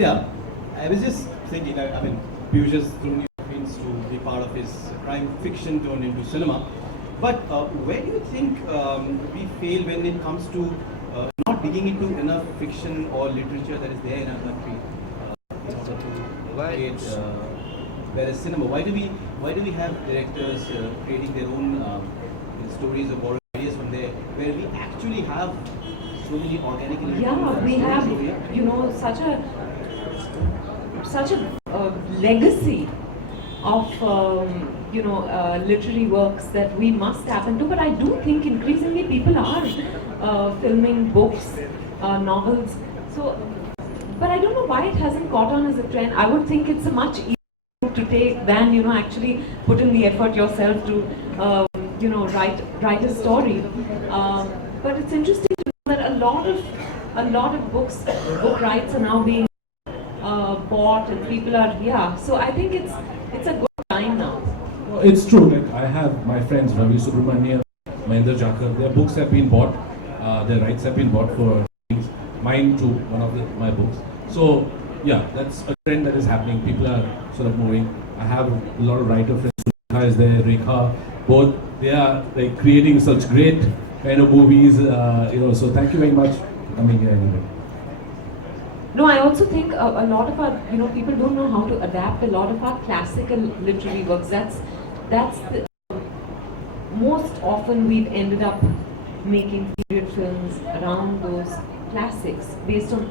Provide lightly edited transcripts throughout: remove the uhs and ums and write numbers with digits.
Vidya, I was just thinking, I mean, Piyush has thrown you hints to be part of his crime fiction turned into cinema. But where do you think we fail when it comes to not digging into enough fiction or literature that is there in our country in order to create better cinema? Why do we have directors creating their own stories or borrowing ideas from there, where we actually have so many organic? Yeah, we have, you know, such a legacy of literary works that we must tap into. But I do think increasingly people are filming books, novels. So, but I don't know why it hasn't caught on as a trend. I would think it's a much easier route to take than actually put in the effort yourself to write a story. But it's interesting to know that a lot of book rights are now being bought, and people are so I think it's a good time now. Well, it's true. Like I have my friends Ravi Subramania, Mahendra Jakar. Their books have been bought. Their rights have been bought for things. Mine too. One of my books. So yeah, that's a trend that is happening. People are sort of moving. I have a lot of writer friends. Rekha is there. Rekha. Both they are like creating such great kind of movies. So thank you very much for coming here anyway. No, I also think a lot of our, people don't know how to adapt a lot of our classical literary works. That's the, most often we've ended up making period films around those classics, based on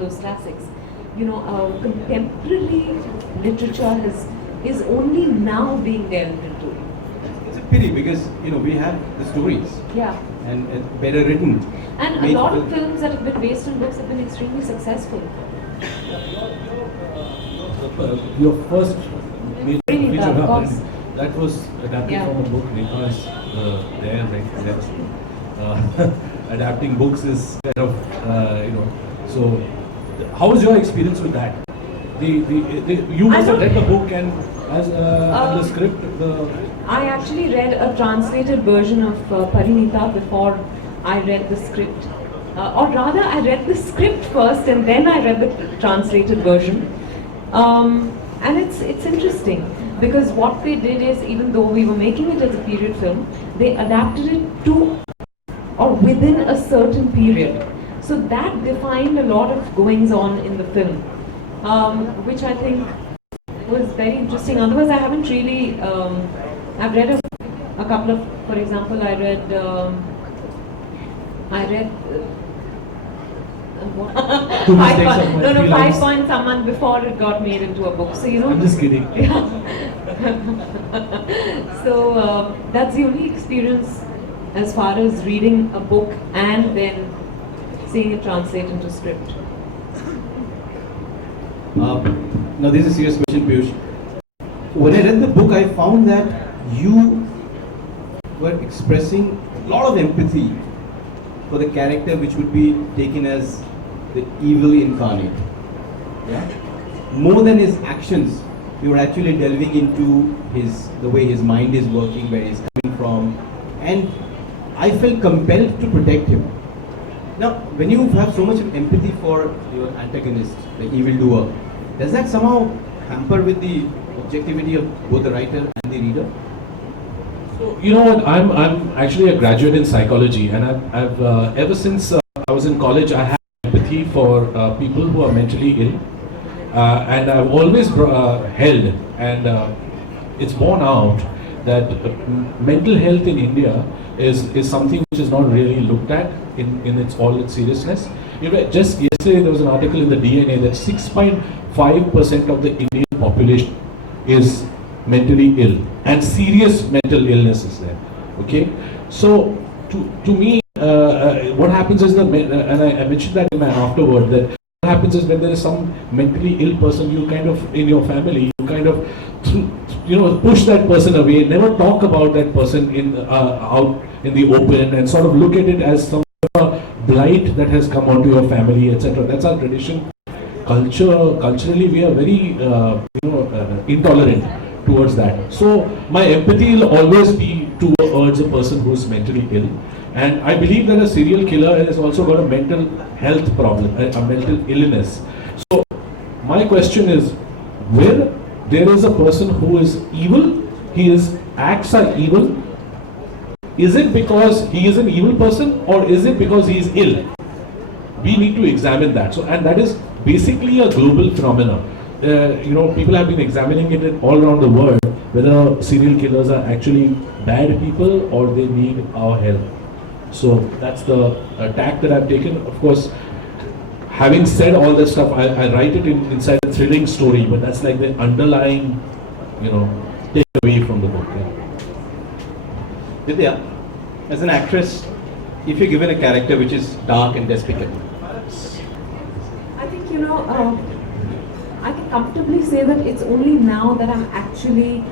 those classics. Contemporary literature is only now being delved into. It's a pity because we have the stories. Yeah. And better written. And a lot of films that have been based on books have been extremely successful. Your first major feature, of course. that was adapted from a book. Rekha's there, right? Adapting books is kind of, So, how was your experience with that? You must have read the book and as the script. I actually read a translated version of Parinita before I read the script. Or rather, I read the script first and then I read the translated version. And it's interesting because what they did is, even though we were making it as a period film, they adapted it to or within a certain period. So that defined a lot of goings on in the film, which I think was very interesting. Otherwise, I haven't really. I've read a couple of, for example, I read 5 Point Someone before it got made into a book. So I'm just kidding. So that's the only experience as far as reading a book and then seeing it translate into script. Now this is a serious question, Piyush. When I read the book, I found that you were expressing a lot of empathy for the character which would be taken as the evil incarnate. Yeah? More than his actions, you were actually delving into the way his mind is working, where he's coming from, and I felt compelled to protect him. Now, when you have so much empathy for your antagonist, the evildoer, does that somehow hamper with the objectivity of both the writer and the reader? So you know what? I'm actually a graduate in psychology, and I've ever since I was in college, I had empathy for people who are mentally ill, and I've always held, and it's borne out that mental health in India is something which is not really looked at in its seriousness. Just yesterday there was an article in the DNA that 6.5% of the Indian population is mentally ill, and serious mental illness is there. Okay, so to me, what happens is and I mentioned that in my afterword, that what happens is when there is some mentally ill person, you kind of in your family, you kind of push that person away, never talk about that person out in the open, and sort of look at it as some blight that has come onto your family, etc. That's our tradition. Culturally, we are very intolerant towards that. So my empathy will always be towards a person who is mentally ill, and I believe that a serial killer has also got a mental health problem, a mental illness. So my question is, where there is a person who is evil, acts are evil, is it because he is an evil person or is it because he is ill? We need to examine that. So, and that is basically a global phenomenon. People have been examining it all around the world, whether serial killers are actually bad people or they need our help. So that's the tack that I've taken. Of course, having said all this stuff, I write it inside a thrilling story, but that's like the underlying, takeaway from the book. Yeah. Vidya, as an actress, if you're given a character which is dark and despicable, I think, I can comfortably say that it's only now that I'm actually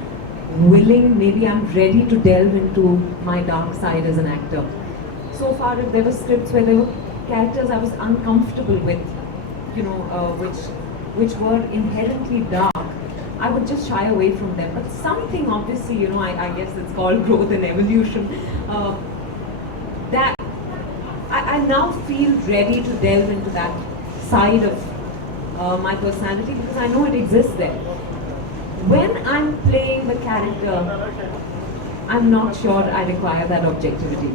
willing, maybe I'm ready to delve into my dark side as an actor. So far, if there were scripts where there were characters I was uncomfortable with, which were inherently dark, I would just shy away from them. But something, obviously, I guess it's called growth and evolution, that I now feel ready to delve into that side of my personality because I know it exists there. When I'm playing the character, I'm not sure I require that objectivity.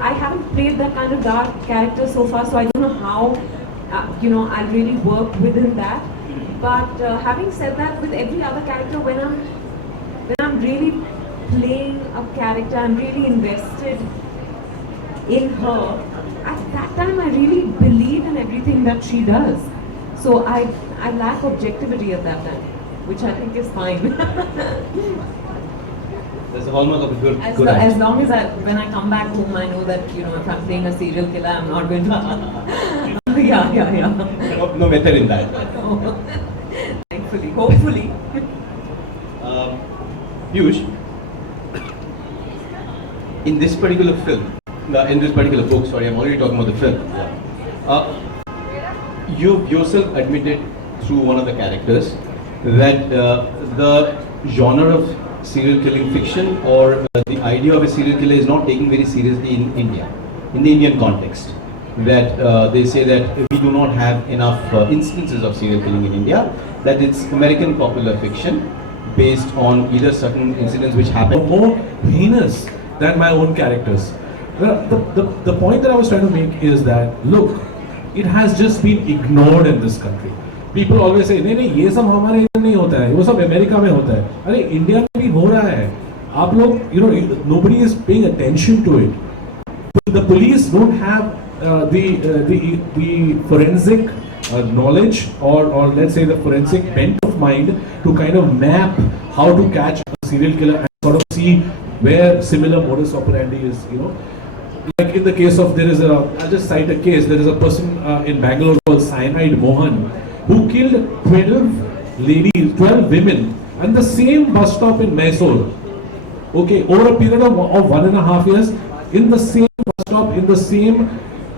I haven't played that kind of dark character so far, so I don't know how, I'll really work within that. But having said that, with every other character, when I'm really playing a character, I'm really invested in her. At that time, I really believe in everything that she does. So I lack objectivity at that time, which I think is fine. there's a hallmark of a good As actor. long as when I come back home, I know that, if I'm playing a serial killer, I'm not going to... yeah. No method in that. Thankfully, hopefully. Piyush, in this particular film, in this particular book, sorry, I'm already talking about the film. You yourself admitted through one of the characters that the genre of serial killing fiction or the idea of a serial killer is not taken very seriously in India, in the Indian context. That they say that we do not have enough instances of serial killing in India, that it's American popular fiction based on either certain incidents which happen. More heinous than my own characters. The point that I was trying to make is that, look, it has just been ignored in this country. People always say, नहीं ये सब हमारे इधर नहीं होता है, वो सब अमेरिका में होता है. अरे इंडिया में भी हो रहा है. आप लोग, nobody is paying attention to it. The police don't have the forensic knowledge or let's say the forensic bent of mind to kind of map how to catch a serial killer and sort of see where similar modus operandi is, Like in the case of, I'll just cite a case, there is a person in Bangalore called Cyanide Mohan who killed 12 women at the same bus stop in Mysore. Okay, over a period of 1.5 years, in the same bus stop, in the same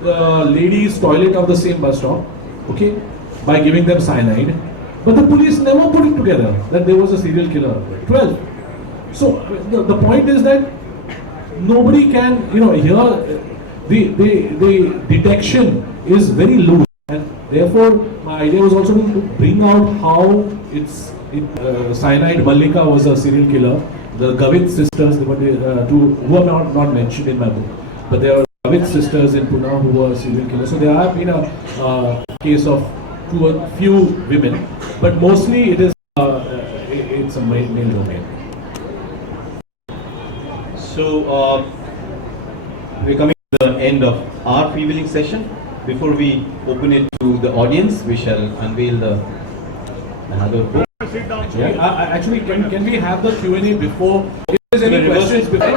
ladies' toilet of the same bus stop, okay, by giving them cyanide. But the police never put it together that there was a serial killer. 12. So the point is that nobody can, here the detection is very loose, and therefore my idea was also to bring out how Cyanide Mallika was a serial killer. The Gavit sisters, who are not mentioned in my book, but there are Gavit sisters in Pune who were serial killers. So there have been a case of a few women, but mostly it's a male domain. So we're coming to the end of our preview session. Before we open it to the audience, we shall unveil another book. Actually, can we have the Q&A before? If there's any questions before?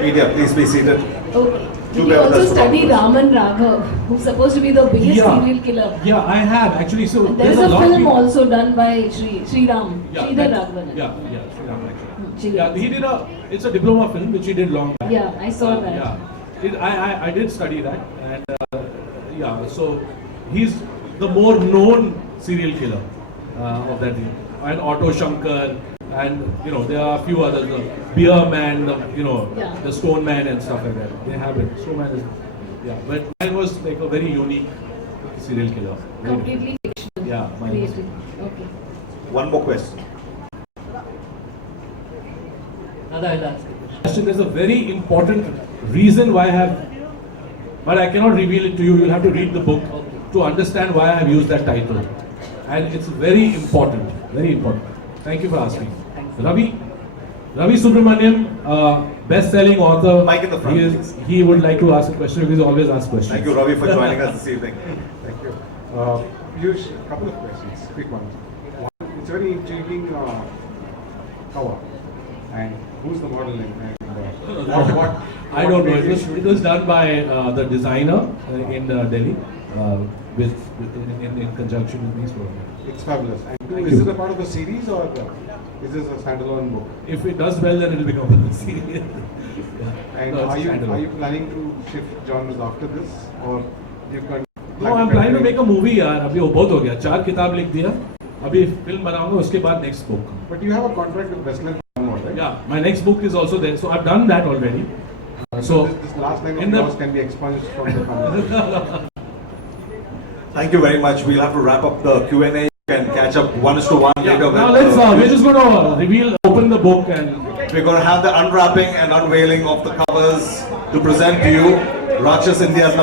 Vidya, please be seated. Okay. Did you also study Raman Raghav, who's supposed to be the biggest serial killer? Yeah, I have actually. So There is a film also done by Sri Ram, Sridhar Raghavan. Yeah, Sri Ram actually. Sri Ram. Yeah, he did it's a diploma film which he did long back. Yeah, I saw that. Yeah, I did study that, and so he's the more known serial killer of that thing. And Otto Shankar, and there are a few others, the Beer Man, the Stone Man and stuff like that. They have it. Stone Man is Yeah, but mine was like a very unique serial killer. Very Completely fictional. Yeah, mine was- Created. Okay. One more question. Actually, there's a very important reason why I have, but I cannot reveal it to you. You'll have to read the book to understand why I have used that title. And it's very important, very important. Thank you for asking. Ravi Subramanian, best-selling author. Mic in the front, please. He would like to ask a question. He's always asked questions. Thank you, Ravi, for joining us this evening. Thank you. Piyush, a couple of questions, quick ones. One, it's a very intriguing cover. And who's the model and what I don't know. made you It shoot was this? done by the designer in Delhi in conjunction with me. So, It's fabulous. And Thank is you. it a part of the series or is this a standalone book? if it does well, then it will become a series. Yeah. And No, it's are you standalone. planning to shift genres after this or you can? No, I'm planning to make a movie यार. अभी वो बहुत हो गया. 4 किताब लिख दिया. अभी फिल्म बनाऊंगा उसके बाद next book. But you have a contract with Westland right? Yeah, my next book is also there. So I've done that already. So This last line in of the- yours can be expunged from the conversation. Thank you very much. We'll have to wrap up the Q&A. You can catch up 1:1 yeah, later. now with, let's. We're just going to reveal, open the book and. We're going to have the unwrapping and unveiling of the covers to present to you. Raakshas India's